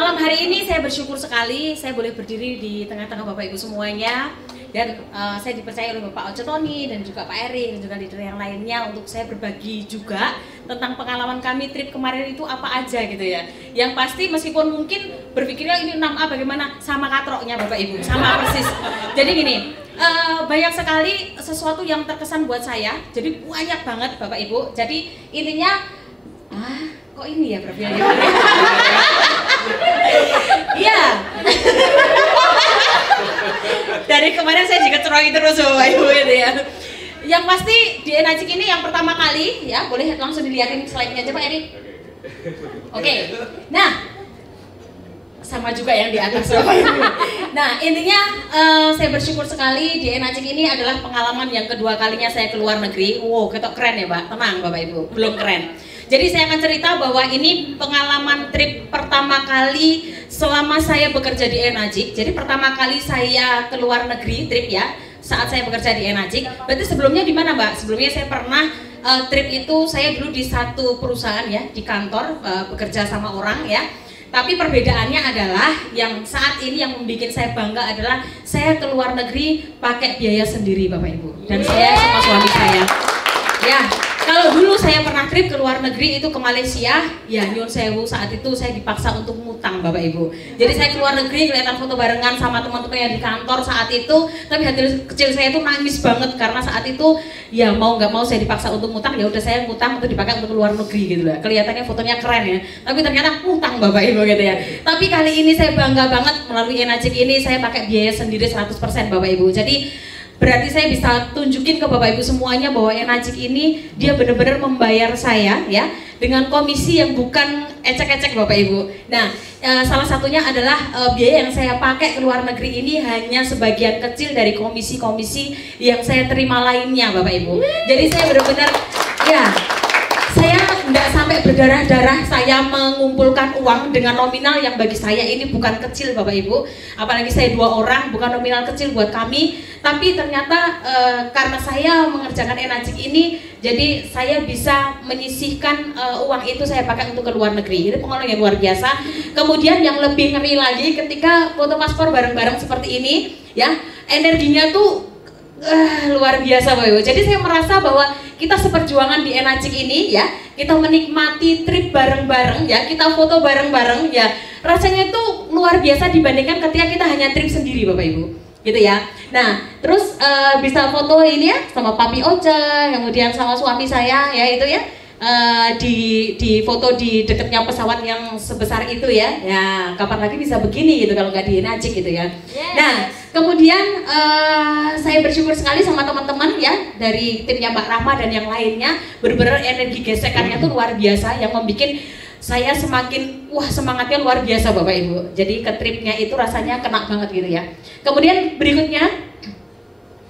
malam hari ini saya bersyukur sekali saya boleh berdiri di tengah-tengah Bapak Ibu semuanya. Dan saya dipercaya oleh Bapak Oce Tony dan juga Pak Eri dan juga leader yang lainnya untuk saya berbagi juga tentang pengalaman kami trip kemarin itu apa aja gitu ya. Yang pasti meskipun mungkin berpikirnya ini 6A bagaimana, sama katroknya Bapak Ibu, sama persis. Jadi gini, banyak sekali sesuatu yang terkesan buat saya, jadi banyak banget Bapak Ibu. Jadi intinya, kok ini ya Prof ya? Iya. Dari kemarin saya dikeceroki terus Bapak Ibu gitu ya. Yang pasti di Enajik ini yang pertama kali ya, boleh langsung dilihatin slide-nya aja Pak Eri. Oke. Nah, sama juga yang di atas Bapak Ibu. Nah, intinya saya bersyukur sekali di Enajik ini adalah pengalaman yang kedua kalinya saya ke luar negeri. Wow, ketok keren ya Pak. Tenang Bapak Ibu, belum keren. Jadi saya akan cerita bahwa ini pengalaman trip pertama kali selama saya bekerja di Enajik. Jadi pertama kali saya ke luar negeri trip ya, saat saya bekerja di Enajik. Berarti sebelumnya di mana Mbak? Sebelumnya saya pernah trip itu saya dulu di satu perusahaan ya, di kantor bekerja sama orang ya. Tapi perbedaannya adalah yang saat ini yang membuat saya bangga adalah saya ke luar negeri pakai biaya sendiri Bapak Ibu. Dan saya sama suami saya. Ya, kalau dulu saya pernah trip ke luar negeri itu ke Malaysia, ya nyun sewu saat itu saya dipaksa untuk ngutang Bapak Ibu. Jadi saya ke luar negeri kelihatan foto barengan sama teman-teman yang di kantor saat itu, tapi hati kecil saya itu nangis banget karena saat itu ya mau nggak mau saya dipaksa untuk ngutang, ya udah saya ngutang untuk dipakai untuk ke luar negeri gitu lah. Kelihatannya fotonya keren ya, tapi ternyata ngutang Bapak Ibu gitu ya. Tapi kali ini saya bangga banget melalui Enajik ini saya pakai biaya sendiri 100% Bapak Ibu. Jadi berarti saya bisa tunjukin ke Bapak Ibu semuanya bahwa Enajik ini dia benar-benar membayar saya ya dengan komisi yang bukan ecek-ecek Bapak Ibu. Nah, salah satunya adalah biaya yang saya pakai ke luar negeri ini hanya sebagian kecil dari komisi-komisi yang saya terima lainnya Bapak Ibu. Jadi saya benar-benar ya, saya tidak sampai berdarah-darah saya mengumpulkan uang dengan nominal yang bagi saya ini bukan kecil Bapak Ibu. Apalagi saya 2 orang, bukan nominal kecil buat kami. Tapi ternyata karena saya mengerjakan Enajik ini, jadi saya bisa menyisihkan uang itu saya pakai untuk ke luar negeri. Itu pengalaman yang luar biasa. Kemudian yang lebih ngeri lagi ketika foto paspor bareng-bareng seperti ini, ya energinya tuh luar biasa Bapak Ibu. Jadi saya merasa bahwa kita seperjuangan di Enajik ini ya, kita menikmati trip bareng-bareng ya, kita foto bareng-bareng ya, rasanya itu luar biasa dibandingkan ketika kita hanya trip sendiri Bapak Ibu gitu ya. Nah terus bisa foto ini ya sama Papi Oce, kemudian sama suami saya ya itu ya, di foto di dekatnya pesawat yang sebesar itu ya. Ya kapan lagi bisa begini gitu kalau nggak di Enajik gitu ya. Nah kemudian saya bersyukur sekali sama teman-teman ya dari timnya Mbak Rahma dan yang lainnya, benar-benar energi gesekannya tuh luar biasa yang membuat saya semakin semangatnya luar biasa Bapak Ibu. Jadi ke tripnya itu rasanya kena banget gitu ya. Kemudian berikutnya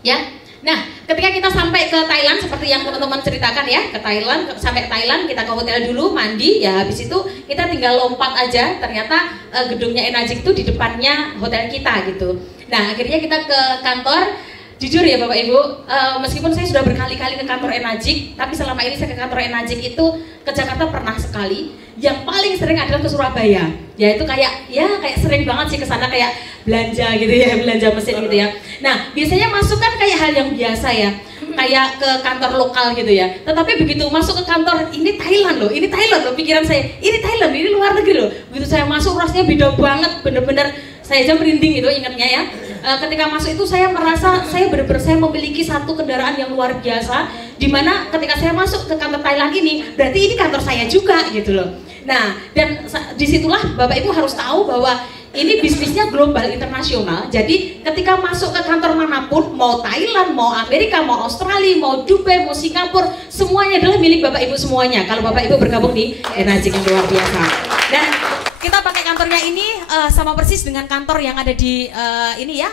ya, nah ketika kita sampai ke Thailand seperti yang teman-teman ceritakan ya, ke Thailand, sampai Thailand kita ke hotel dulu mandi ya, habis itu kita tinggal lompat aja, ternyata gedungnya Enajik itu di depannya hotel kita gitu. Nah akhirnya kita ke kantor. Jujur ya Bapak Ibu, meskipun saya sudah berkali-kali ke kantor Enajik, tapi selama ini saya ke kantor Enajik itu ke Jakarta pernah sekali. Yang paling sering adalah ke Surabaya. Ya itu kayak sering banget sih ke sana kayak belanja gitu ya, belanja mesin gitu ya. Nah biasanya masuk kan kayak hal yang biasa ya, kayak ke kantor lokal gitu ya. Tetapi begitu masuk ke kantor, ini Thailand loh, pikiran saya, ini Thailand, ini luar negeri loh. Begitu saya masuk rasanya beda banget, bener-bener saya aja merinding itu ingatnya ya. Ketika masuk itu saya merasa saya benar-benar saya memiliki satu kendaraan yang luar biasa, dimana ketika saya masuk ke kantor Thailand ini berarti ini kantor saya juga gitu loh. Nah dan disitulah Bapak Ibu harus tahu bahwa ini bisnisnya global internasional. Jadi ketika masuk ke kantor manapun, mau Thailand, mau Amerika, mau Australia, mau Dubai, mau Singapura, semuanya adalah milik Bapak Ibu semuanya. Kalau Bapak Ibu bergabung di Enajik yang luar biasa. Dan kita pakai kantornya ini sama persis dengan kantor yang ada di ini ya,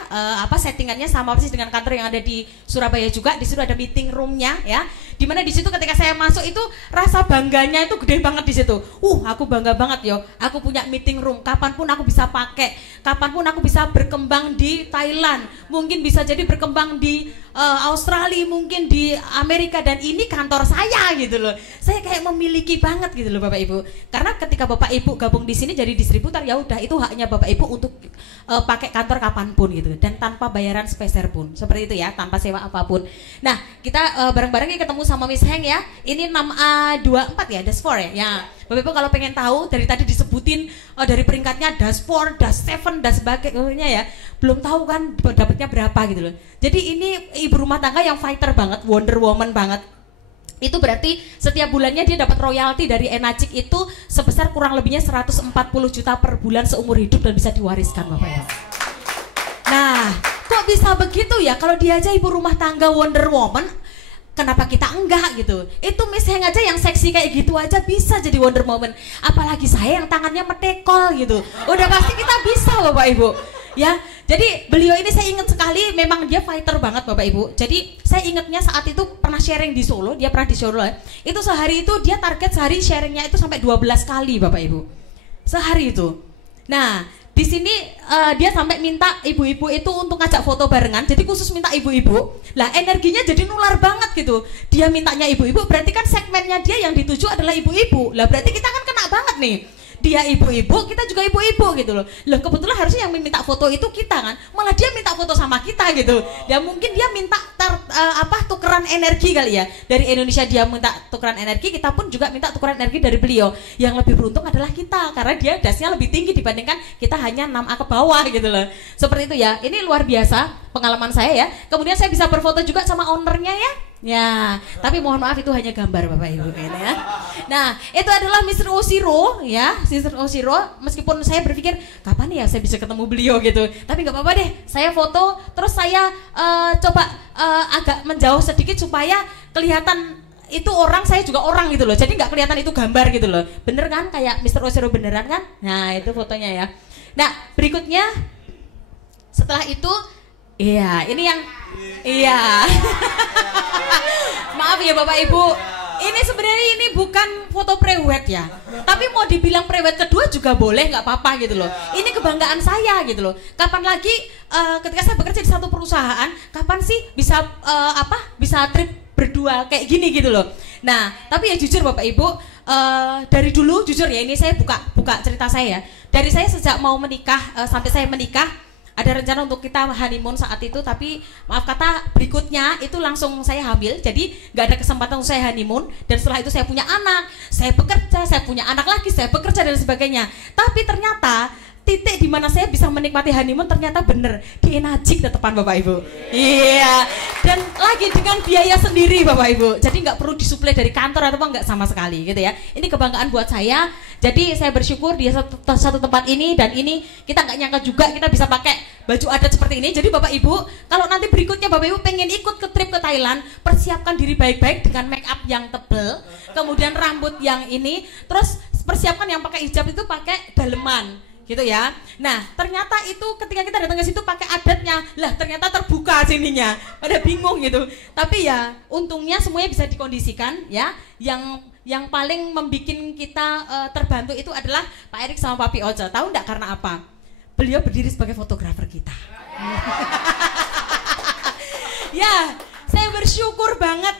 settingannya sama persis dengan kantor yang ada di Surabaya juga. Di situ ada meeting roomnya ya. Dimana di situ ketika saya masuk itu rasa bangganya itu gede banget di situ. Aku bangga banget yo. Aku punya meeting room. Kapanpun aku bisa pakai. Kapanpun aku bisa berkembang di Thailand. Mungkin bisa jadi berkembang di Australia, mungkin di Amerika, dan ini kantor saya gitu loh. Saya kayak memiliki banget gitu loh Bapak Ibu. Karena ketika Bapak Ibu gabung di sini jadi distributor, ya udah itu haknya Bapak Ibu untuk pakai kantor kapanpun gitu, dan tanpa bayaran sepeser pun. Seperti itu ya, tanpa sewa apapun. Nah, kita bareng-bareng ketemu sama Miss Heng ya. Ini 6A24 ya, Dash 4 ya. Ya. Bapak Ibu kalau pengen tahu, dari tadi disebutin dari peringkatnya Dash 4, Dash 7, dan sebagainya ya. Belum tahu kan dapatnya berapa gitu loh. Jadi ini ibu rumah tangga yang fighter banget, Wonder Woman banget. Itu berarti setiap bulannya dia dapat royalti dari Enagic itu sebesar kurang lebihnya 140 juta per bulan seumur hidup dan bisa diwariskan Bapak Ibu. Nah, kok bisa begitu ya? Kalau dia aja ibu rumah tangga Wonder Woman, kenapa kita enggak gitu? Itu Miss Heng aja yang seksi kayak gitu aja bisa jadi Wonder Woman. Apalagi saya yang tangannya metekol gitu. Udah pasti kita bisa Bapak Ibu. Ya, jadi beliau ini saya ingat sekali, memang dia fighter banget Bapak Ibu. Jadi saya ingatnya saat itu pernah sharing di Solo, dia pernah di Solo ya. Itu sehari itu dia target sehari sharingnya itu sampai 12 kali Bapak Ibu. Sehari itu. Nah, di sini dia sampai minta ibu-ibu itu untuk ngajak foto barengan. Jadi khusus minta ibu-ibu. Lah energinya jadi nular banget gitu. Dia mintanya ibu-ibu, berarti kan segmennya dia yang dituju adalah ibu-ibu. Lah berarti kita kan kena banget nih. Dia ibu-ibu, kita juga ibu-ibu gitu loh. Loh kebetulan harusnya yang minta foto itu kita kan, malah dia minta foto sama kita gitu. Dan mungkin dia minta tukeran energi kali ya. Dari Indonesia dia minta tukeran energi, kita pun juga minta tukeran energi dari beliau. Yang lebih beruntung adalah kita, karena dia dasnya lebih tinggi dibandingkan kita hanya 6A ke bawah gitu loh. Seperti itu ya. Ini luar biasa pengalaman saya ya. Kemudian saya bisa berfoto juga sama ownernya ya. Ya, tapi mohon maaf itu hanya gambar Bapak Ibu kayaknya ya. Nah, itu adalah Mr. Oshiro ya, Mr. Oshiro. Meskipun saya berpikir kapan ya saya bisa ketemu beliau gitu, tapi nggak apa-apa deh. Saya foto, terus saya coba agak menjauh sedikit supaya kelihatan itu orang, saya juga orang gitu loh. Jadi nggak kelihatan itu gambar gitu loh. Bener kan kayak Mr. Oshiro beneran kan? Nah, itu fotonya ya. Nah, berikutnya setelah itu, iya, ini yang iya. Maaf ya Bapak Ibu. Ini sebenarnya ini bukan foto prewed ya. Tapi mau dibilang prewed kedua juga boleh, nggak apa-apa gitu loh. Ini kebanggaan saya gitu loh. Kapan lagi ketika saya bekerja di satu perusahaan, kapan sih bisa bisa trip berdua kayak gini gitu loh. Nah, tapi ya jujur Bapak Ibu, dari dulu jujur ya, ini saya buka cerita saya ya. Dari saya sejak mau menikah sampai saya menikah, ada rencana untuk kita honeymoon saat itu, tapi maaf kata berikutnya itu langsung saya hamil, jadi nggak ada kesempatan untuk saya honeymoon. Dan setelah itu saya punya anak, saya bekerja, saya punya anak lagi, saya bekerja dan sebagainya. Tapi ternyata titik di mana saya bisa menikmati honeymoon ternyata bener di Enagic tetepan Bapak Ibu. Iya, dan lagi dengan biaya sendiri Bapak Ibu, jadi nggak perlu disuplai dari kantor atau nggak sama sekali gitu ya. Ini kebanggaan buat saya. Jadi saya bersyukur di satu tempat ini, dan ini kita nggak nyangka juga kita bisa pakai baju adat seperti ini. Jadi Bapak Ibu, kalau nanti berikutnya Bapak Ibu pengen ikut ke trip ke Thailand, persiapkan diri baik-baik dengan make up yang tebel, kemudian rambut yang ini, terus persiapkan yang pakai hijab itu pakai daleman gitu ya. Nah, ternyata itu ketika kita datang ke situ pakai adatnya, lah ternyata terbuka sininya, pada bingung gitu. Tapi ya untungnya semuanya bisa dikondisikan ya. Yang paling membuat kita terbantu itu adalah Pak Erik sama Papi Ojo. Tahu enggak karena apa? Beliau berdiri sebagai fotografer kita. Ya, saya bersyukur banget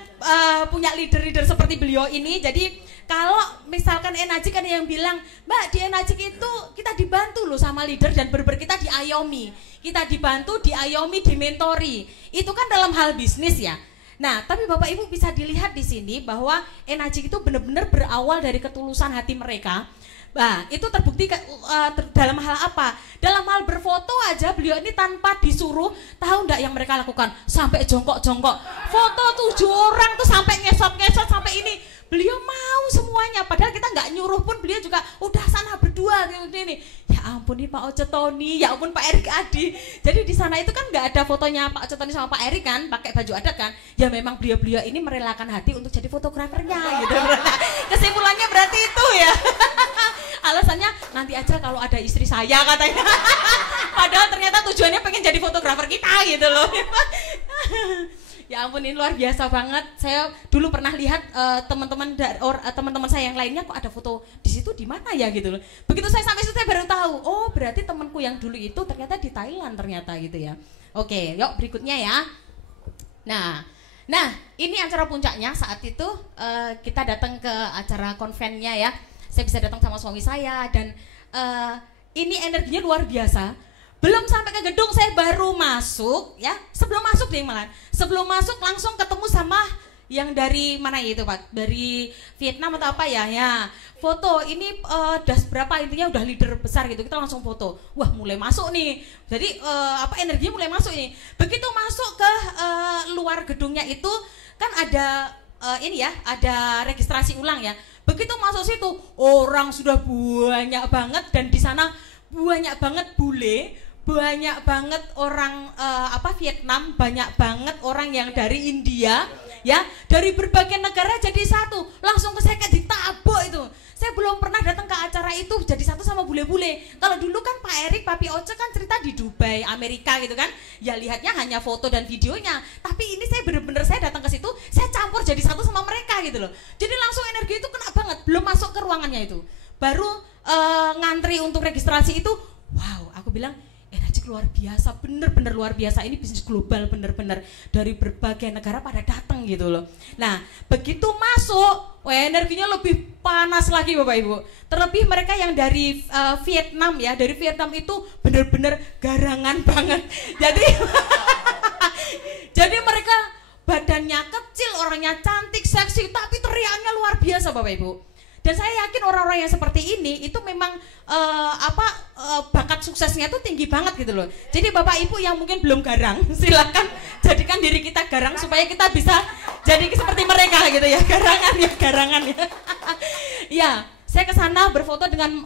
punya leader-leader seperti beliau ini. Jadi kalau misalkan Enagic ada yang bilang, Mbak di Enagic itu kita dibantu loh sama leader dan berber kita diayomi. Kita dibantu, diayomi, dimentori. Itu kan dalam hal bisnis ya. Nah, tapi Bapak Ibu bisa dilihat di sini bahwa Enagic itu benar-benar berawal dari ketulusan hati mereka. Nah, itu terbukti dalam hal apa? Dalam hal berfoto aja beliau ini tanpa disuruh, tahu enggak yang mereka lakukan? Sampai jongkok-jongkok. Foto 7 orang tuh sampai ngesot-ngesot sampai ini. Beliau mau semuanya, padahal kita nggak nyuruh pun beliau juga udah sana berdua ini. Ya ampun nih Pak Oce Tony, ya ampun Pak Erik Adi. Jadi di sana itu kan nggak ada fotonya Pak Oce Tony sama Pak Erik kan, pakai baju adat kan. Ya memang beliau-beliau ini merelakan hati untuk jadi fotografernya gitu. Kesimpulannya berarti itu ya. Alasannya nanti aja kalau ada istri saya katanya. Padahal ternyata tujuannya pengen jadi fotografer kita gitu loh. Ya ampun, ini luar biasa banget. Saya dulu pernah lihat teman-teman saya yang lainnya kok ada foto di situ, di mana ya gitu loh. Begitu saya sampai situ saya baru tahu, oh berarti temanku yang dulu itu ternyata di Thailand ternyata gitu ya. Oke, yuk berikutnya ya. Nah, ini acara puncaknya saat itu kita datang ke acara konvennya ya. Saya bisa datang sama suami saya dan ini energinya luar biasa. Belum sampai ke gedung saya baru masuk ya. Sebelum masuk deh malah. Sebelum masuk langsung ketemu sama yang dari mana ya itu Pak? Dari Vietnam atau apa ya? Ya. Foto ini das berapa intinya udah leader besar gitu. Kita langsung foto. Wah, mulai masuk nih. Jadi energinya mulai masuk ini. Begitu masuk ke luar gedungnya itu kan ada ini ya, ada registrasi ulang ya. Begitu masuk situ orang sudah banyak banget dan di sana banyak banget bule, banyak banget orang Vietnam, banyak banget orang yang dari India ya, dari berbagai negara jadi satu. Langsung ke saya kayak ditabok itu. Saya belum pernah datang ke acara itu jadi satu sama bule-bule. Kalau dulu kan Pak Erik, Papi Oce kan cerita di Dubai, Amerika gitu kan. Ya lihatnya hanya foto dan videonya. Tapi ini saya bener-bener saya datang ke situ, saya campur jadi satu sama mereka gitu loh. Jadi langsung energi itu kena banget. Belum masuk ke ruangannya itu. Baru ngantri untuk registrasi itu, wow, aku bilang Enajik luar biasa, bener-bener luar biasa. Ini bisnis global bener-bener dari berbagai negara pada datang gitu loh. Nah, begitu masuk, energinya lebih panas lagi Bapak Ibu. Terlebih mereka yang dari Vietnam ya, dari Vietnam itu bener-bener garangan banget. Jadi, jadi mereka badannya kecil, orangnya cantik, seksi, tapi teriaknya luar biasa Bapak Ibu. Dan saya yakin orang-orang yang seperti ini itu memang bakat suksesnya itu tinggi banget gitu loh. Jadi Bapak Ibu yang mungkin belum garang, silakan jadikan diri kita garang supaya kita bisa jadi seperti mereka gitu ya. Garangan ya. Ya, saya ke sana berfoto dengan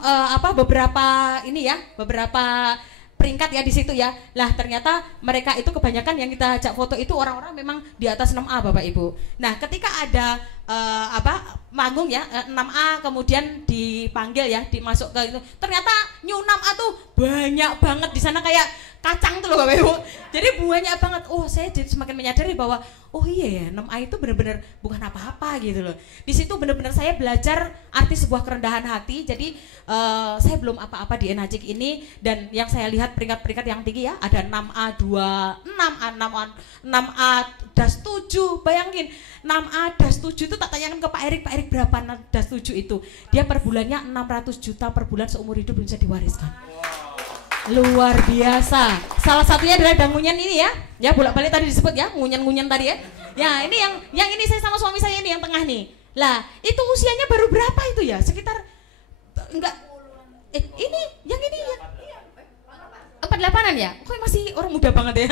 beberapa peringkat ya di situ ya. Lah ternyata mereka itu kebanyakan yang kita ajak foto itu orang-orang memang di atas 6A Bapak Ibu. Nah, ketika ada manggung ya 6A kemudian dipanggil ya, dimasuk ke itu. Ternyata New 6A tuh banyak banget di sana kayak kacang tuh loh Bapak Ibu. Jadi banyak banget. Oh, saya jadi semakin menyadari bahwa oh iya ya, 6A itu benar-benar bukan apa-apa gitu loh. Di situ benar-benar saya belajar arti sebuah kerendahan hati. Jadi saya belum apa-apa di Enajik ini dan yang saya lihat peringkat-peringkat yang tinggi ya, ada 6A7. Bayangin 6A-7 itu tak tanyakan ke Pak Erik berapa das 7 itu. Dia per bulannya 600 juta per bulan seumur hidup bisa diwariskan. Luar biasa. Salah satunya adalah dangunyan ini ya. Ya bolak-balik tadi disebut ya, ngunyan-ngunyan tadi ya. Ya, ini yang ini saya sama suami saya ini yang tengah nih. Lah, itu usianya baru berapa itu ya? Sekitar enggak ini yang ini ya. 48-an ya? Kok masih orang muda banget ya?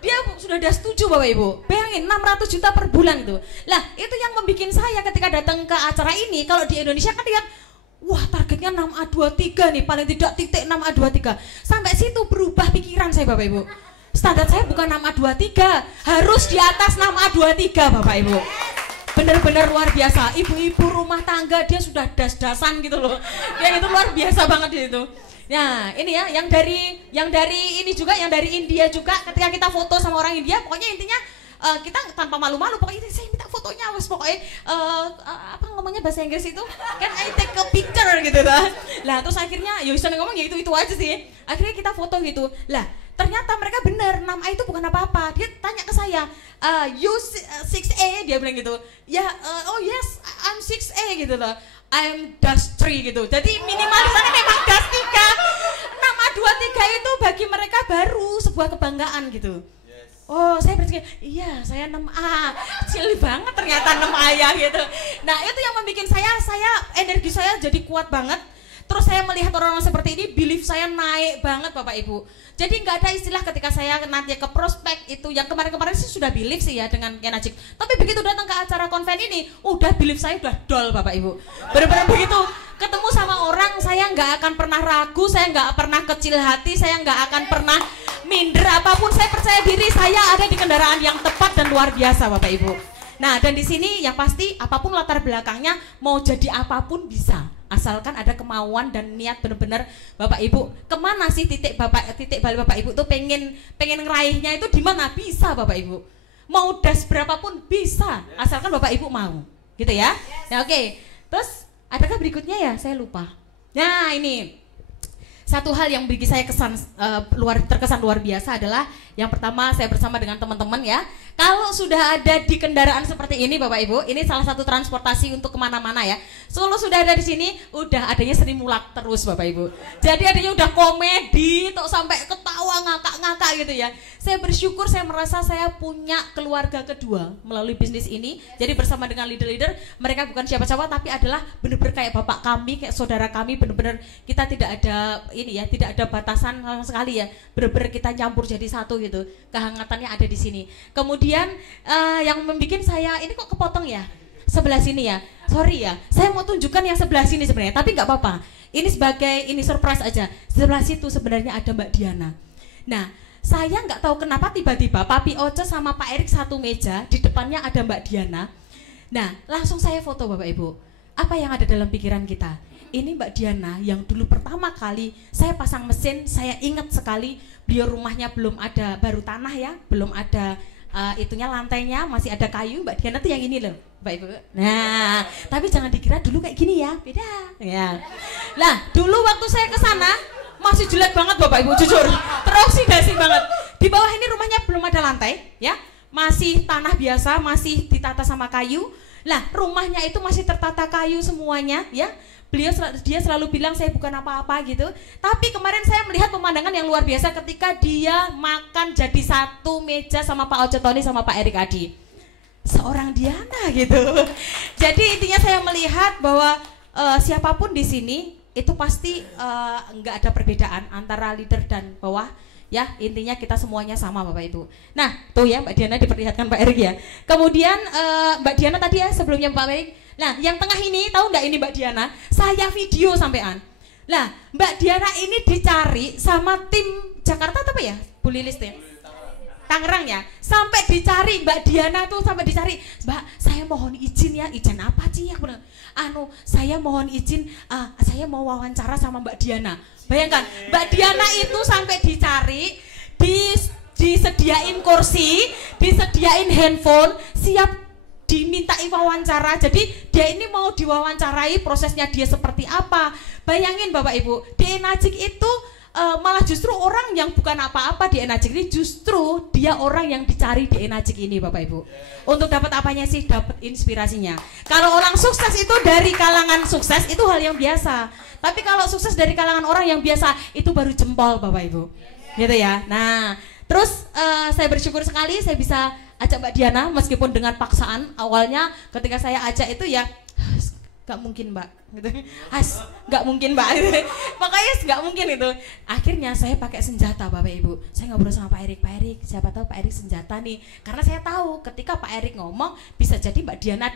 Dia sudah das 7 Bapak Ibu. Bayangin 600 juta per bulan tuh. Lah, itu yang membuat saya ketika datang ke acara ini, kalau di Indonesia kan lihat wah targetnya 6A23 nih, paling tidak titik 6A23. Sampai situ berubah pikiran saya Bapak Ibu. Standar saya bukan 6A23, harus di atas 6A23 Bapak Ibu. Bener-bener luar biasa. Ibu-ibu rumah tangga dia sudah das-dasan gitu loh. Dia itu luar biasa banget itu. Nah ini ya yang dari ini juga, yang dari India juga. Ketika kita foto sama orang India, pokoknya intinya kita tanpa malu-malu, pokoknya saya minta fotonya, pokoknya apa ngomongnya bahasa Inggris itu kan I take a picture gitu lah. Terus akhirnya Yosan ngomong ya itu aja sih. Akhirnya kita foto gitu. Lah ternyata mereka benar 6A itu bukan apa-apa. Dia tanya ke saya, you 6A, dia bilang gitu. Ya, oh yes, I'm 6A gitu loh. I'm das 3 gitu. Jadi minimal di sana memang das 3. 6A23 itu bagi mereka baru sebuah kebanggaan gitu. Oh, saya berpikir, iya saya 6A, kecil banget ternyata 6A ya gitu. Nah itu yang membuat saya energi saya jadi kuat banget. Terus saya melihat orang-orang seperti ini, belief saya naik banget Bapak Ibu. Jadi nggak ada istilah ketika saya nanti ke prospek itu, yang kemarin-kemarin sih sudah belief sih ya dengan Enajik. Tapi begitu datang ke acara konven ini, udah belief saya udah dol Bapak Ibu. Benar-benar begitu ketemu sama orang, saya nggak akan pernah ragu, saya nggak pernah kecil hati, saya nggak akan pernah minder apapun. Saya percaya diri saya ada di kendaraan yang tepat dan luar biasa Bapak Ibu. Nah dan di sini yang pasti apapun latar belakangnya, mau jadi apapun bisa, asalkan ada kemauan dan niat benar-benar Bapak Ibu. Kemana sih titik balik Bapak Ibu tuh pengen ngeraihnya itu di mana bisa Bapak Ibu. mau das berapapun bisa, asalkan Bapak Ibu mau, gitu ya. Nah oke, terus adakah berikutnya ya? Saya lupa. Nah ini satu hal yang bagi saya terkesan luar biasa adalah yang pertama saya bersama dengan teman-teman ya. Kalau sudah ada di kendaraan seperti ini Bapak Ibu, ini salah satu transportasi untuk kemana-mana ya. Solo sudah ada di sini, udah adanya Sri Mulat terus Bapak Ibu. Jadi adanya udah komedi, tuh sampai ketawa ngakak-ngakak gitu ya. Saya bersyukur, saya merasa saya punya keluarga kedua melalui bisnis ini. Jadi bersama dengan leader-leader, mereka bukan siapa-siapa tapi adalah benar-benar kayak bapak kami, kayak saudara kami, benar-benar kita tidak ada ini ya, tidak ada batasan sama sekali ya. Benar-benar kita nyampur jadi satu gitu. Kehangatannya ada di sini. Kemudian yang membuat saya ini kok kepotong ya sebelah sini ya, sorry ya, saya mau tunjukkan yang sebelah sini sebenarnya, tapi nggak apa-apa, ini sebagai ini surprise aja. Sebelah situ sebenarnya ada Mbak Diana. Nah saya nggak tahu kenapa tiba-tiba Papi Oce sama Pak Erik satu meja, di depannya ada Mbak Diana. Nah langsung saya foto Bapak Ibu. Apa yang ada dalam pikiran kita? Ini Mbak Diana yang dulu pertama kali saya pasang mesin, saya ingat sekali beliau rumahnya belum ada, baru tanah ya, belum ada itunya, lantainya masih ada kayu. Mbak Diana tuh yang ini loh Mbak Ibu. Nah tapi jangan dikira dulu kayak gini ya, beda ya. Nah dulu waktu saya ke sana masih jelek banget Bapak Ibu, jujur teroksidasi banget. Di bawah ini rumahnya belum ada lantai ya, masih tanah biasa, masih ditata sama kayu. Lah rumahnya itu masih tertata kayu semuanya ya. Dia selalu bilang saya bukan apa-apa gitu. Tapi kemarin saya melihat pemandangan yang luar biasa ketika dia makan jadi satu meja sama Pak Oce Tony sama Pak Erik Adi. Seorang Diana gitu. Jadi intinya saya melihat bahwa siapapun di sini itu pasti nggak ada perbedaan antara leader dan bawah. Ya intinya kita semuanya sama Bapak Ibu. Nah tuh ya Mbak Diana diperlihatkan Pak Erik ya. Kemudian Mbak Diana tadi ya sebelumnya Pak Erik. Nah yang tengah ini tahu nggak ini Mbak Diana? Saya video sampean. Lah Mbak Diana ini dicari sama tim Jakarta apa ya? Bu Lilis ya? Tangerang ya, sampai dicari Mbak Diana tuh, sampai dicari, Mbak saya mohon izin ya, izin apa sih ya? Saya mohon izin, saya mau wawancara sama Mbak Diana. Bayangkan Mbak Diana itu sampai dicari, disediain kursi, disediain handphone, siap dimintai wawancara. Jadi dia ini mau diwawancarai, prosesnya dia seperti apa. Bayangin Bapak Ibu, di Enajik itu malah justru orang yang bukan apa-apa di Enajik ini, justru dia orang yang dicari di Enajik ini Bapak Ibu. Untuk dapat apanya sih? Dapat inspirasinya. Kalau orang sukses itu dari kalangan sukses itu hal yang biasa. Tapi kalau sukses dari kalangan orang yang biasa itu baru jempol Bapak Ibu. Gitu ya. Nah, terus saya bersyukur sekali saya bisa ajak Mbak Diana meskipun dengan paksaan. Awalnya ketika saya ajak itu ya nggak mungkin Mbak gitu. Nggak mungkin Mbak gitu. Makanya nggak mungkin itu. Akhirnya saya pakai senjata Bapak Ibu. Saya ngobrol sama Pak Erik, siapa tahu Pak Erik senjata nih. Karena saya tahu ketika Pak Erik ngomong bisa jadi Mbak Diana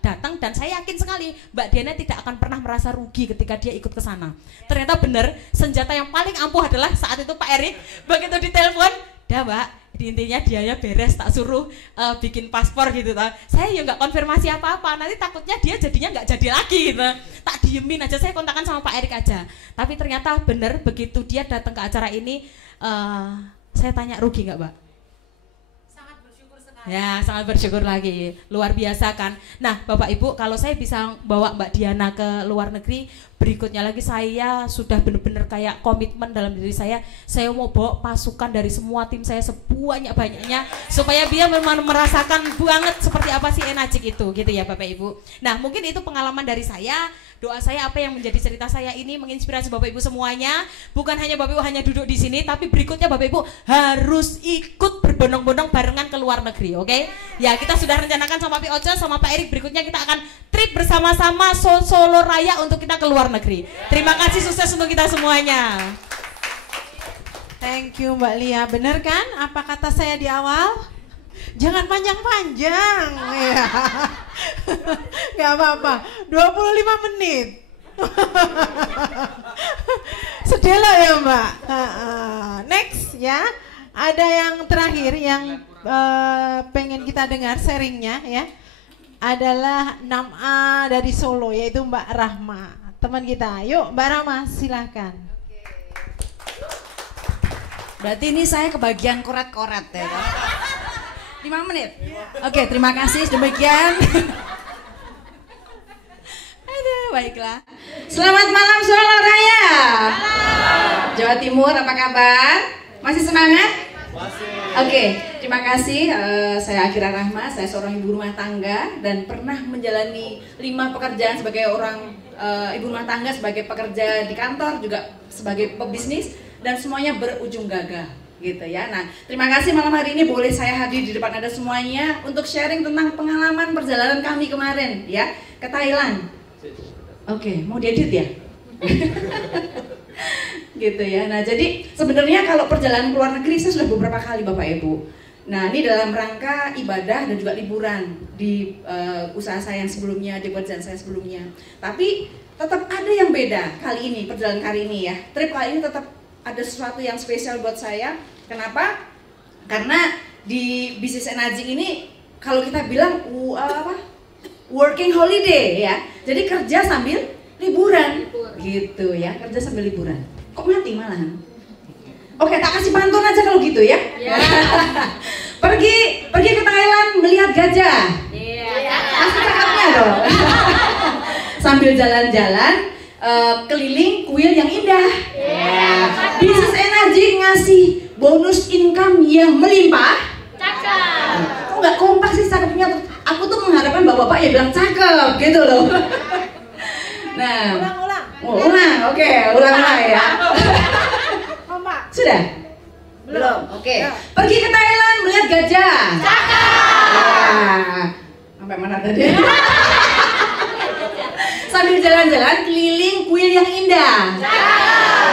datang, dan saya yakin sekali Mbak Diana tidak akan pernah merasa rugi ketika dia ikut ke sana. Ternyata benar, senjata yang paling ampuh adalah saat itu Pak Erik begitu ditelepon, dah Mbak, intinya dianya beres, tak suruh bikin paspor gitu. Saya ya nggak konfirmasi apa-apa, nanti takutnya dia jadinya nggak jadi lagi gitu. Tak diemin aja, saya kontakkan sama Pak Erik aja. Tapi ternyata bener, begitu dia datang ke acara ini, saya tanya rugi nggak Mbak? Sangat bersyukur sekali. Ya sangat bersyukur lagi, luar biasa kan. Nah Bapak Ibu, kalau saya bisa bawa Mbak Diana ke luar negeri, berikutnya lagi saya sudah benar-benar kayak komitmen dalam diri saya mau bawa pasukan dari semua tim saya sebanyak-banyaknya supaya dia memang merasakan banget seperti apa sih Enajik itu gitu ya Bapak Ibu. Nah mungkin itu pengalaman dari saya, doa saya apa yang menjadi cerita saya ini menginspirasi Bapak Ibu semuanya. Bukan hanya Bapak Ibu hanya duduk di sini, tapi berikutnya Bapak Ibu harus ikut berbondong-bondong barengan ke luar negeri, oke? Ya kita sudah rencanakan sama Pak Oce sama Pak Erik, berikutnya kita akan trip bersama-sama Solo Raya untuk kita ke luar negeri. Terima kasih, sukses untuk kita semuanya. Thank you Mbak Lia. Bener kan apa kata saya di awal? Jangan panjang-panjang ya. Gak apa-apa, 25 menit. Sedela ya Mbak. Next ya, ada yang terakhir yang pengen kita dengar sharingnya ya, adalah 6A dari Solo, yaitu Mbak Rahma, teman kita. Yuk Mbak Rahma silahkan. Berarti ini saya kebagian koret-koret ya kan? 5 menit. Oke, terima kasih demikian. Aduh, baiklah. Selamat malam Solo Raya. Jawa Timur, apa kabar? Masih semangat? Oke, terima kasih. Saya Akira Rahma, saya seorang ibu rumah tangga dan pernah menjalani 5 pekerjaan sebagai orang ibu rumah tangga, sebagai pekerja di kantor, juga sebagai pebisnis, dan semuanya berujung gagal, gitu ya. Nah, terima kasih malam hari ini boleh saya hadir di depan Anda semuanya untuk sharing tentang pengalaman perjalanan kami kemarin ya ke Thailand. Oke, mau diedit ya? Gitu ya. Nah, jadi sebenarnya kalau perjalanan ke luar negeri saya sudah beberapa kali Bapak Ibu. Nah, ini dalam rangka ibadah dan juga liburan di usaha saya yang sebelumnya, di pekerjaan saya sebelumnya. Tapi tetap ada yang beda kali ini, perjalanan kali ini ya. Trip kali ini tetap ada sesuatu yang spesial buat saya. Kenapa? Karena di bisnis energi ini kalau kita bilang working holiday ya. Jadi kerja sambil liburan gitu ya, kerja sambil liburan. Kok mati malahan? Oke, tak kasih pantun aja kalau gitu ya. pergi ke Thailand melihat gajah. Kasih cakapnya dong. Sambil jalan-jalan keliling kuil yang indah. Bisnis energi ngasih bonus income yang melimpah. Cakep. Kok nggak kompak sih cakepnya? Aku tuh mengharapkan bapak-bapak ya bilang cakep gitu loh. Nah, ulang, oke, ulang ya. Sudah? Belum. Oke. Pergi ke Thailand melihat gajah. Cakep. Sampai mana tadi? Sambil jalan-jalan keliling kuil yang indah.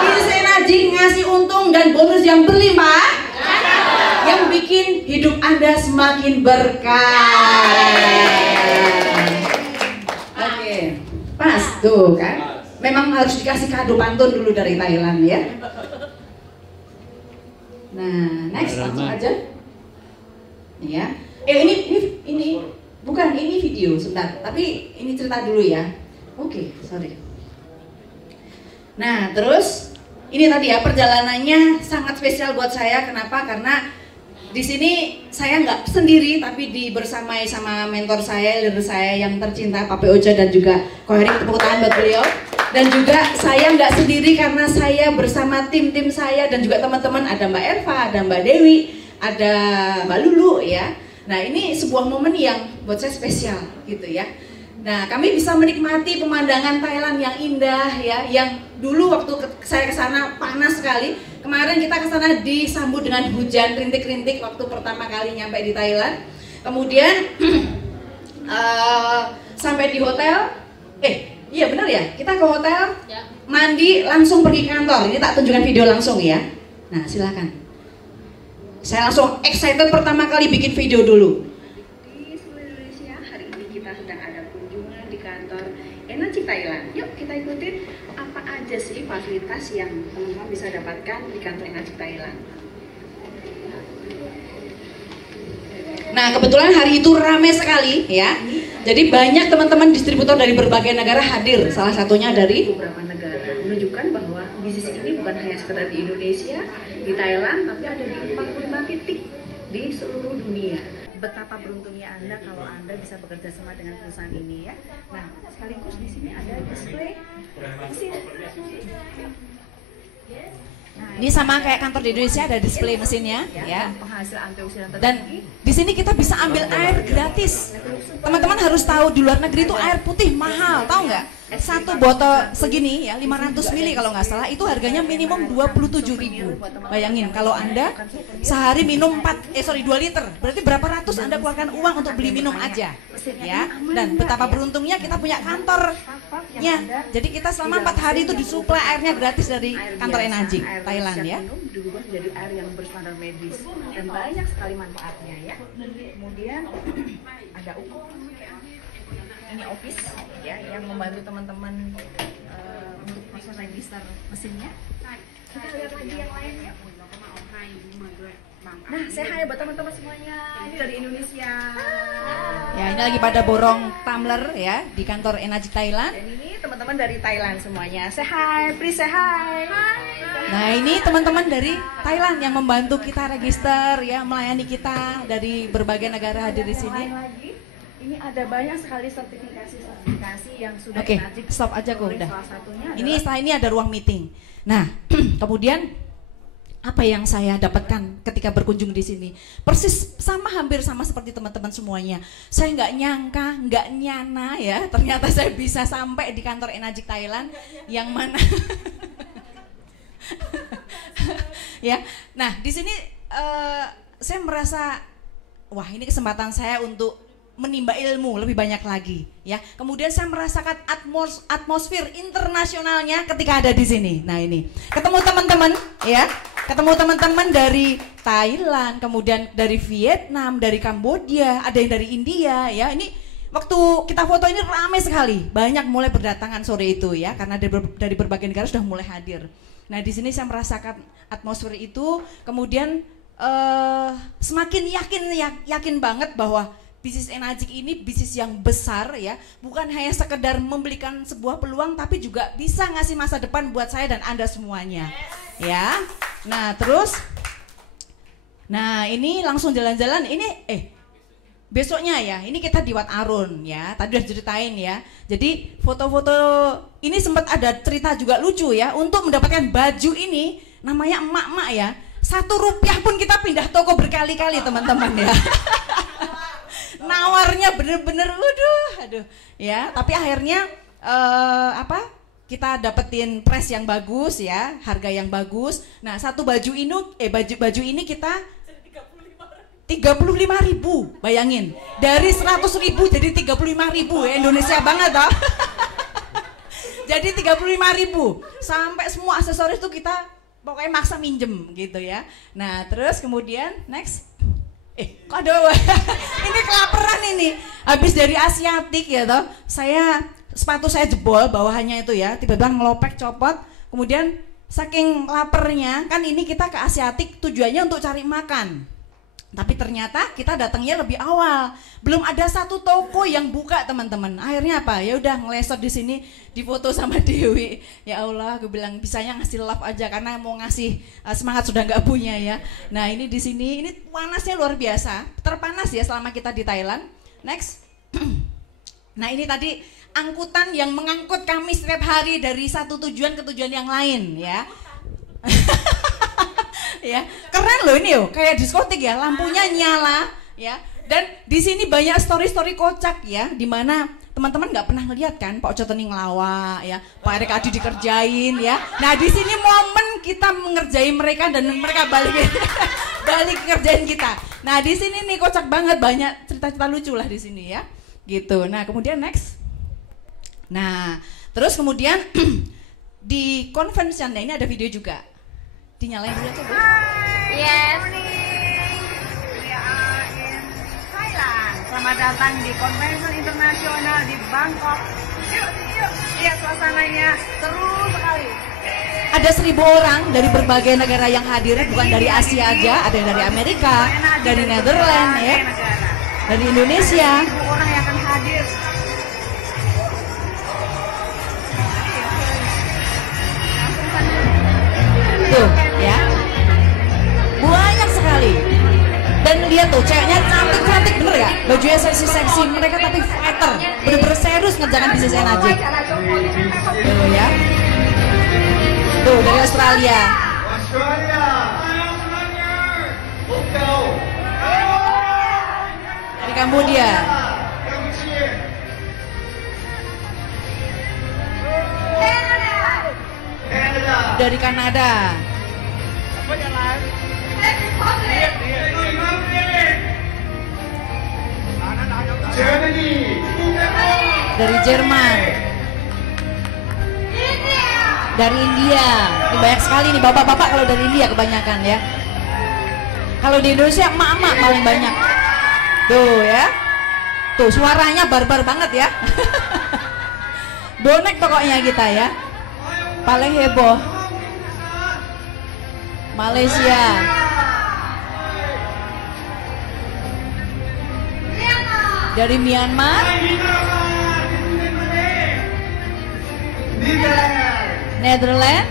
Bisnis energi ngasih untung dan bonus yang berlimpah. Yang bikin hidup Anda semakin berkah. Oke. Pas tuh kan. Memang harus dikasih kado pantun dulu dari Thailand ya. Nah, next langsung aja. Ya. Ini bukan ini video sebentar, tapi ini cerita dulu ya. Oke, sorry. Nah, terus ini tadi ya perjalanannya sangat spesial buat saya. Kenapa? Karena di sini saya nggak sendiri, tapi dibersamai sama mentor saya, leader saya yang tercinta, Pak Oja, dan juga Koheri. Tepuk tangan buat beliau. Dan juga saya nggak sendiri karena saya bersama tim-tim saya dan juga teman-teman, ada Mbak Erva, ada Mbak Dewi, ada Mbak Lulu ya. Nah, ini sebuah momen yang buat saya spesial gitu ya. Nah, kami bisa menikmati pemandangan Thailand yang indah ya, yang dulu waktu saya ke sana panas sekali. Kemarin kita ke sana disambut dengan hujan rintik-rintik waktu pertama kali nyampe di Thailand. Kemudian sampai di hotel, iya benar ya, kita ke hotel, mandi, langsung pergi kantor. Ini tak tunjukkan video langsung ya. Nah, silakan. Saya langsung excited pertama kali bikin video dulu. Di seluruh Indonesia, hari ini kita sedang ada kunjungan di kantor Energy Thailand. Yuk kita ikutin apa aja sih fasilitas yang teman-teman bisa dapatkan di kantor Energy Thailand. Nah, kebetulan hari itu ramai sekali ya. Jadi banyak teman-teman distributor dari berbagai negara hadir. Salah satunya dari beberapa negara, menunjukkan bahwa bisnis ini bukan hanya sekedar di Indonesia, di Thailand, tapi ada di 45 titik di seluruh dunia. Betapa beruntungnya Anda kalau Anda bisa bekerja sama dengan perusahaan ini ya. Nah, sekaligus di sini ada display mesin. ini sama kayak kantor di Indonesia, ada display mesinnya ya. Penghasil antioksidan Dan di sini kita bisa ambil air gratis. Teman-teman harus tahu di luar negeri itu air putih mahal, tahu nggak? Satu botol segini ya 500 ml kalau nggak salah itu harganya minimum 27.000. Bayangin kalau Anda sehari minum 2 liter, berarti berapa ratus Anda keluarkan uang untuk beli minum aja ya. Dan betapa beruntungnya kita punya kantornya. Jadi kita selama 4 hari itu disuplai airnya gratis dari kantor Energy Thailand ya. Dirubah menjadi air yang berstandar medis dan banyak sekali manfaatnya ya. Kemudian ada ukur, ini office ya yang membantu teman-teman untuk proses register mesinnya. Kita lihat lagi yang lain ya. Nah, saya hai buat teman-teman semuanya. Ini dari Indonesia. Ya, ini lagi pada borong tumbler ya di kantor Energy Thailand. Dan ini teman-teman dari Thailand semuanya. Say hi, please say hi. Hi. Nah ini teman-teman dari Thailand yang membantu kita register ya, melayani kita dari berbagai negara hadir di sini. Ini ada banyak sekali sertifikasi yang sudah Oke, stop aja kok udah. Ini setelah ini ada ruang meeting. Nah, kemudian apa yang saya dapatkan ketika berkunjung di sini? Persis sama, hampir sama seperti teman-teman semuanya. Saya nggak nyangka, nggak nyana ya, ternyata saya bisa sampai di kantor Enagic Thailand yang mana ya. Nah, di sini saya merasa wah, ini kesempatan saya untuk menimba ilmu lebih banyak lagi ya. Kemudian saya merasakan atmosfer internasionalnya ketika ada di sini. Nah, ini ketemu teman-teman ya, ketemu teman-teman dari Thailand, kemudian dari Vietnam, dari Kamboja, ada yang dari India ya. Ini waktu kita foto ini ramai sekali, banyak mulai berdatangan sore itu ya, karena dari berbagai negara sudah mulai hadir. Nah, di sini saya merasakan atmosfer itu, kemudian semakin yakin banget bahwa bisnis Enagic ini bisnis yang besar ya, bukan hanya sekedar memberikan sebuah peluang, tapi juga bisa ngasih masa depan buat saya dan Anda semuanya ya. Nah terus, nah ini langsung jalan-jalan, ini besoknya ya, ini kita di Wat Arun ya, tadi udah ceritain ya. Jadi foto-foto ini sempat ada cerita juga lucu ya, untuk mendapatkan baju ini, namanya emak-emak ya, Rp1 pun kita pindah toko berkali-kali teman-teman ya. Nawarnya bener-bener aduh ya, tapi akhirnya kita dapetin price yang bagus ya, harga yang bagus. Nah, satu baju ini baju ini kita 35.000, bayangin, dari 100.000 jadi 35.000 ya, Indonesia banget toh. Jadi 35.000 sampai semua aksesoris itu kita pokoknya maksa minjem gitu ya. Nah terus kemudian next, kok ada ini kelaparan ini, habis dari Asiatik ya toh, sepatu saya jebol bawahannya itu ya, tiba-tiba ngelopek copot, kemudian saking laparnya kan ini kita ke Asiatik tujuannya untuk cari makan, tapi ternyata kita datangnya lebih awal, belum ada satu toko yang buka teman-teman. Akhirnya apa? Ya udah ngelesot di sini, difoto sama Dewi. Ya Allah, gue bilang bisanya ngasih love aja karena mau ngasih semangat sudah nggak punya ya. Nah ini di sini, ini panasnya luar biasa, terpanas ya selama kita di Thailand. Next. Nah ini tadi angkutan yang mengangkut kami setiap hari dari satu tujuan ke tujuan yang lain ya. Ya, keren loh ini yo, kayak diskotik ya, lampunya nyala ya. Dan di sini banyak story-story kocak ya, dimana teman-teman nggak pernah ngeliat kan Pak Ojo Teni ngelawak ya, Pak Erik Adi dikerjain ya. Nah di sini momen kita mengerjain mereka dan mereka balik ngerjain kita. Nah di sini nih kocak banget, banyak cerita-cerita lucu lah di sini ya, gitu. Nah kemudian next. Nah terus kemudian di convention, nah ini ada video juga. Dinyalain dulu aja, Bu. Yes. Thailand. Selamat datang di Convention Internasional di Bangkok. Yuk. Lihat suasananya, seru sekali. Ada 1.000 orang dari berbagai negara yang hadir, bukan dari Asia aja, ada yang dari Amerika, dari Netherlands ya, dari Indonesia. 1.000 orang yang akan hadir. Tuh ya, banyak sekali. Dan lihat tuh, ceweknya cantik-cantik bener ya, bajunya seksi-seksi, mereka tapi fighter, bener-bener serius ngerjakan bisnis Enagic. Tuh ya, tuh dari Australia. Dari Kamboja. Dari Kanada. Dari Jerman. Dari India. Ini banyak sekali nih bapak-bapak kalau dari India kebanyakan ya. Kalau di Indonesia emak-emak paling banyak. Tuh ya. Tuh suaranya barbar banget ya. Bonek pokoknya kita ya. Paling heboh. Malaysia. Dari Myanmar. Netherlands.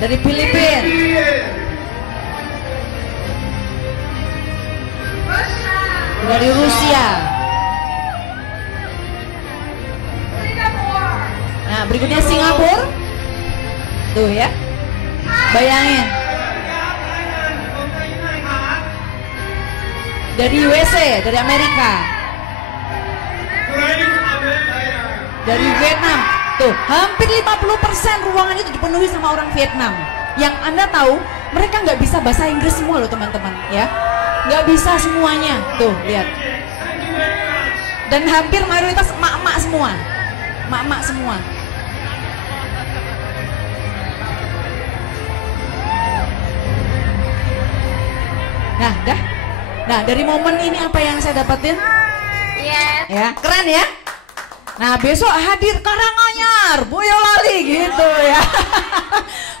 Dari Filipina. Dari Rusia. Nah, berikutnya Singapura. Tuh ya. Bayangin. Dari USA, dari Amerika. Dari Vietnam. Tuh, hampir 50% ruangan itu dipenuhi sama orang Vietnam. Yang Anda tahu, mereka nggak bisa bahasa Inggris semua loh teman-teman, ya. Nggak bisa semuanya. Tuh, lihat. Dan hampir mayoritas emak-emak semua. Emak-emak semua. Nah, dah. Nah, dari momen ini apa yang saya dapetin? Ya, keren ya. Nah, besok hadir Karanganyar, Boyolali gitu ya.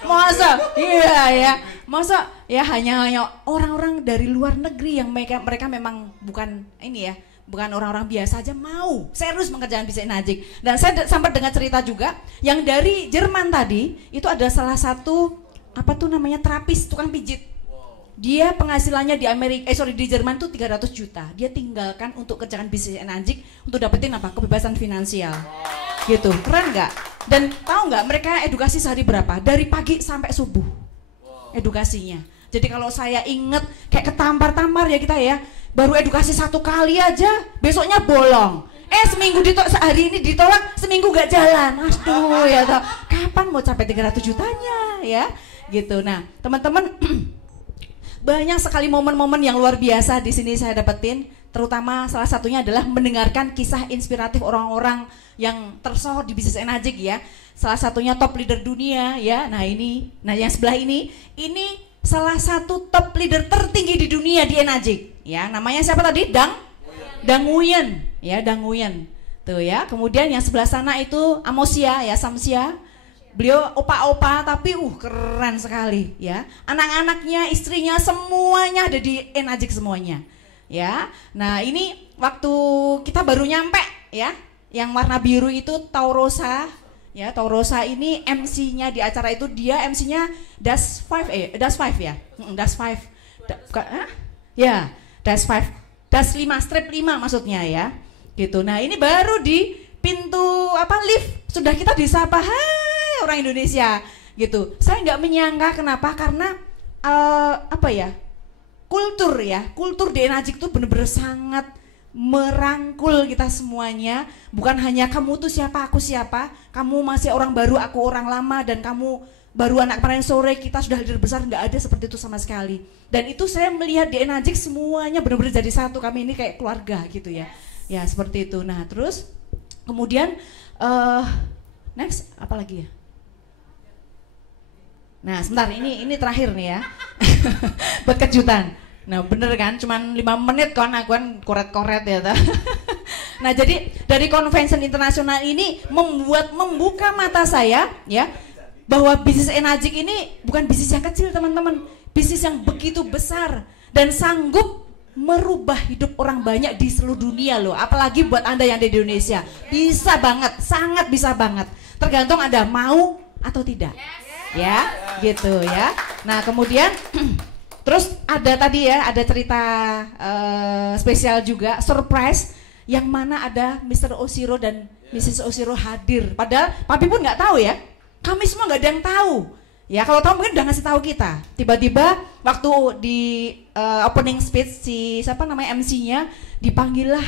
Masa, iya ya. Masa ya hanya orang-orang dari luar negeri yang mereka memang bukan ini ya, bukan orang-orang biasa aja mau serius mengerjakan bisnis Enajik. Dan saya sempat dengar cerita juga yang dari Jerman tadi itu ada salah satu apa tuh namanya terapis tukang pijit. Dia penghasilannya di Jerman tuh 300 juta. Dia tinggalkan untuk kerjakan bisnis Enajik untuk dapetin apa? Kebebasan finansial. Gitu. Keren nggak? Dan tahu nggak mereka edukasi sehari berapa? Dari pagi sampai subuh. Edukasinya. Jadi kalau saya inget kayak ketampar-tampar ya kita ya, baru edukasi 1 kali aja, besoknya bolong. Seminggu sehari ini ditolak, seminggu nggak jalan. Aduh ya toh. Kapan mau capai 300 jutanya ya? Gitu. Nah, teman-teman banyak sekali momen-momen yang luar biasa di sini saya dapetin, terutama salah satunya adalah mendengarkan kisah inspiratif orang-orang yang tersohor di bisnis Enajik ya. Salah satunya top leader dunia ya. Nah yang sebelah ini salah satu top leader tertinggi di dunia di Enajik ya. Namanya siapa tadi? Dang Nguyen ya, Dang Nguyen. Tuh ya. Kemudian yang sebelah sana itu Amosia ya, Samsia. Beliau opa-opa tapi keren sekali ya. Anak-anaknya, istrinya semuanya ada di Enajik semuanya. Ya. Nah, ini waktu kita baru nyampe ya. Yang warna biru itu Taurosa. Ya, Taurosa ini MC-nya di acara itu dia MC-nya Das 5 ya. Das 5. Ya, Das 5. Das 5 strip 5 maksudnya ya. Gitu. Nah, ini baru di pintu lift sudah kita disapa, hai orang Indonesia gitu. Saya nggak menyangka kenapa, karena kultur di Enajik tuh bener-bener sangat merangkul kita semuanya. Bukan hanya kamu tuh siapa, aku siapa, kamu masih orang baru, aku orang lama, dan kamu baru anak kemarin sore, kita sudah leader besar. Nggak ada seperti itu sama sekali. Dan itu saya melihat di Enajik semuanya bener-bener jadi satu, kami ini kayak keluarga gitu ya. Ya seperti itu. Nah terus kemudian next apa lagi ya? Nah sebentar, ini terakhir nih ya. Buat kejutan. Nah bener kan, cuman 5 menit kan, aku kan koret-koret ya. Nah jadi dari convention internasional ini membuka mata saya ya, bahwa bisnis Enajik ini bukan bisnis yang kecil teman-teman, bisnis yang begitu besar dan sanggup merubah hidup orang banyak di seluruh dunia loh. Apalagi buat Anda yang ada di Indonesia, bisa banget, sangat bisa banget. Tergantung Anda mau atau tidak. Ya, gitu ya. Nah kemudian terus ada tadi ya, ada cerita spesial juga, surprise, yang mana ada Mr. Oshiro dan Mrs. Oshiro hadir. Padahal Papi pun nggak tahu ya, kami semua nggak ada yang tahu. Ya kalau tahu mungkin udah ngasih tahu kita. Tiba-tiba waktu di opening speech siapa namanya MC-nya dipanggillah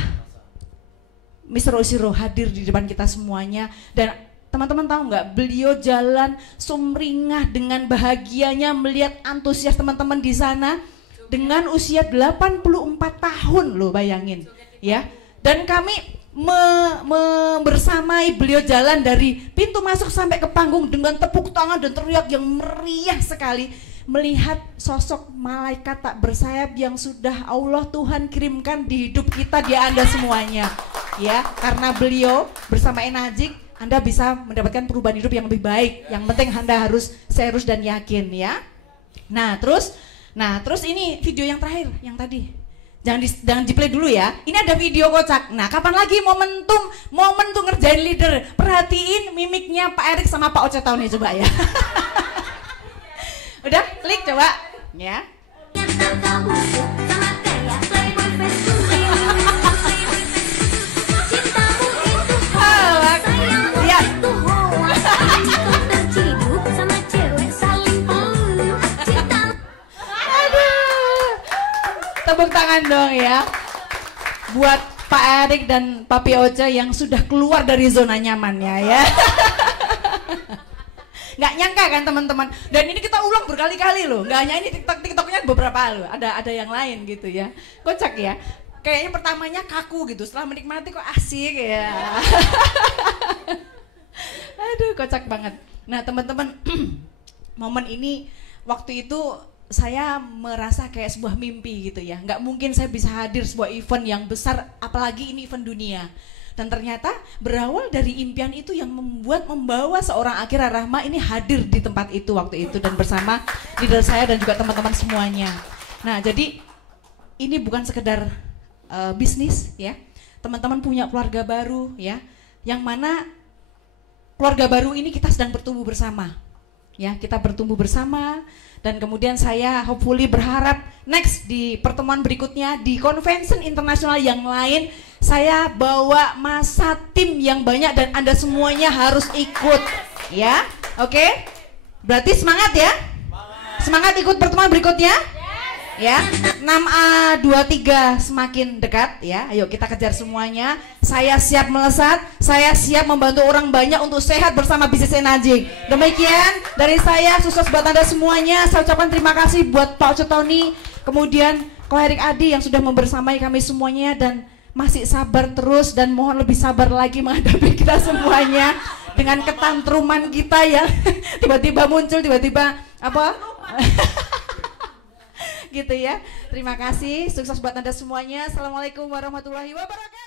Mr. Oshiro hadir di depan kita semuanya. Dan teman-teman tahu nggak, beliau jalan sumringah dengan bahagianya melihat antusias teman-teman di sana dengan usia 84 tahun loh, bayangin ya. Dan kami bersamai beliau jalan dari pintu masuk sampai ke panggung dengan tepuk tangan dan teriak yang meriah sekali, melihat sosok malaikat tak bersayap yang sudah Allah Tuhan kirimkan di hidup kita, di Anda semuanya ya. Karena beliau bersama Enajik, Anda bisa mendapatkan perubahan hidup yang lebih baik. Yang penting Anda harus serius dan yakin ya. Nah terus ini video yang terakhir yang tadi Jangan di play dulu ya. Ini ada video kocak. Nah, kapan lagi momen tuh ngerjain leader. Perhatiin mimiknya Pak Erik sama Pak Oce tahun ini coba ya. Udah, klik coba ya. Lihat. Tepuk tangan dong ya buat Pak Erik dan Papi Oce yang sudah keluar dari zona nyamannya ya. Nggak nyangka kan teman-teman, dan ini kita ulang berkali-kali loh, nggak hanya ini TikToknya beberapa loh, ada yang lain gitu ya. Kocak ya, kayaknya pertamanya kaku gitu, setelah menikmati kok asik ya. Aduh, kocak banget. Nah teman-teman, momen ini waktu itu saya merasa kayak sebuah mimpi gitu ya. Nggak mungkin saya bisa hadir sebuah event yang besar, apalagi ini event dunia. Dan ternyata berawal dari impian itu yang membawa seorang Akira Rahma ini hadir di tempat itu waktu itu, dan bersama leader saya dan juga teman-teman semuanya. Nah jadi ini bukan sekedar bisnis ya. Teman-teman punya keluarga baru ya, yang mana keluarga baru ini kita sedang bertumbuh bersama. Ya, kita bertumbuh bersama, dan kemudian saya hopefully berharap next di pertemuan berikutnya di convention internasional yang lain saya bawa masa tim yang banyak dan Anda semuanya harus ikut ya. Oke? Berarti semangat ya? Semangat ikut pertemuan berikutnya? Ya. 6A23 semakin dekat ya. Ayo kita kejar semuanya. Saya siap melesat, saya siap membantu orang banyak untuk sehat bersama bisnis Enajing. Demikian dari saya, sukses buat Anda semuanya. Saya ucapkan terima kasih buat Pak Oce Tony, kemudian Ko Erik Adi yang sudah membersamai kami semuanya, dan masih sabar terus, dan mohon lebih sabar lagi menghadapi kita semuanya dengan ketantruman kita yang tiba-tiba muncul, tiba-tiba apa? Gitu ya. Terima kasih, sukses buat Anda semuanya. Assalamualaikum warahmatullahi wabarakatuh.